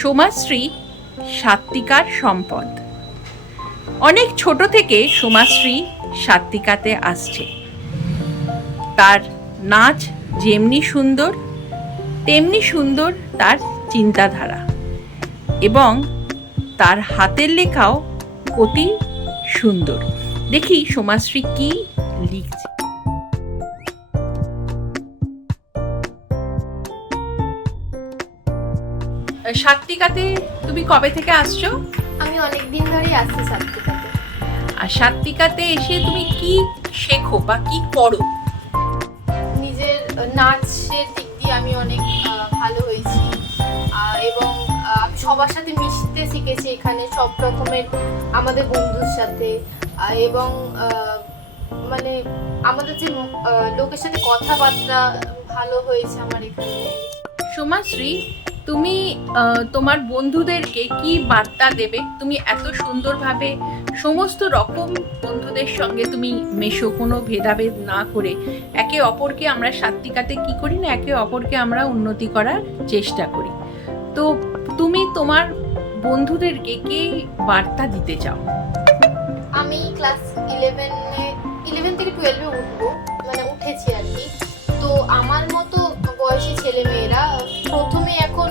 সোমাশ্রী সাত্ত্বিকার সম্পদ। অনেক ছোট থেকে সোমাশ্রী সাত্ত্বিকাতে আসছে। তার নাচ যেমনি সুন্দর তেমনি সুন্দর তার চিন্তাধারা, এবং তার হাতের লেখাও অতি সুন্দর। দেখি সোমাশ্রী কি লিখছে। সাত্ত্বিকাতে তুমি কবে থেকে আসছো? আমি অনেক দিন ধরেই আসছি সাত্ত্বিকাতে। আর সাত্ত্বিকাতে এসে তুমি কি শেখো বা কি করো? নিজের নাচের দিক দিয়ে আমি অনেক ভালো হয়েছি, এবং আমি সবার সাথে মিশতে শিখেছি এখানে, সব রকমের আমাদের বন্ধুর সাথে, এবং মানে আমাদের যে লোকের সাথে কথাবার্তা ভালো হয়েছে আমার এখানে। সোমাশ্রী, তুমি তোমার বন্ধুদেরকে কি বার্তা দেবে? তুমি এত সুন্দরভাবে সমস্ত রকম বন্ধুদের সঙ্গে তুমি মেশো, কোনো ভেদাভেদ না করে। একে অপরকে আমরা সাত্ত্বিকাতে কি করি না, একে অপরকে আমরা উন্নতি করার চেষ্টা করি। তো তুমি তোমার বন্ধুদেরকে কি বার্তা দিতে চাও? আমি ক্লাস 11 থেকে 12-এ উঠবো, মানে উঠেছি আর কি। তো আমার মতো বয়সী ছেলে মেয়েরা প্রথমে এখন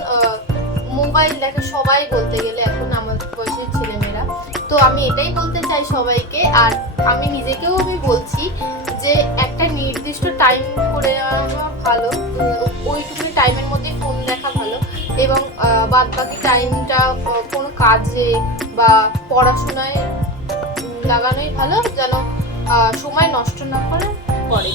মোবাইল দেখে, সবাই বলতে গেলে এখন আমার বয়সী ছেলে মেয়েরা। তো আমি এটাই বলতে চাই সবাইকে, আর আমি নিজেকেও আমি বলছি যে একটা নির্দিষ্ট টাইম করে নেওয়া ভালো, ওইটুকু টাইমের মধ্যে ফোন দেখা ভালো, এবং বাদ বাকি টাইমটা কোনো কাজে বা পড়াশোনায় লাগানোই ভালো, যেন সময় নষ্ট না করে পড়ে।